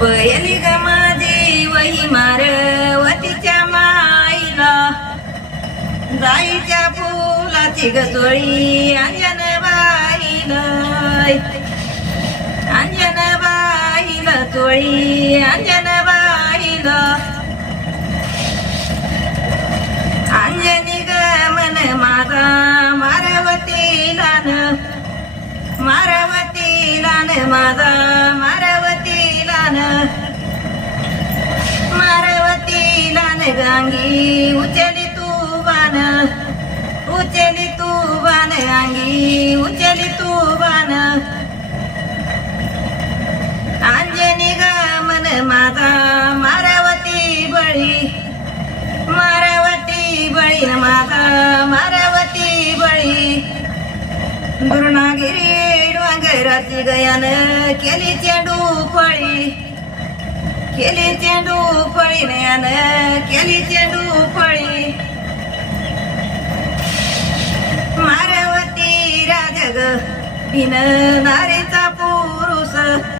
पयली ग माझी वही मारवतीच्या माईला. जाईच्या फुलाची गजोळी अंजन बाईला. अंजन बाईला चोळी अंजन बाईला. अंजनी ग मन माझा मारवतीला न मारवतीला न माझा मारवतीला न मारवतीला न गांगी उचली तू बाण उचली तू बाण अंगी उचली तू बाण अंजनी ग मन माझा मारवती बळी मारावती बळी माझा मारावती बळी गुरुणागिरी डोंगराची गयान केली चेंडू फळी केली चेंडू बिन नारीचा पुरुष.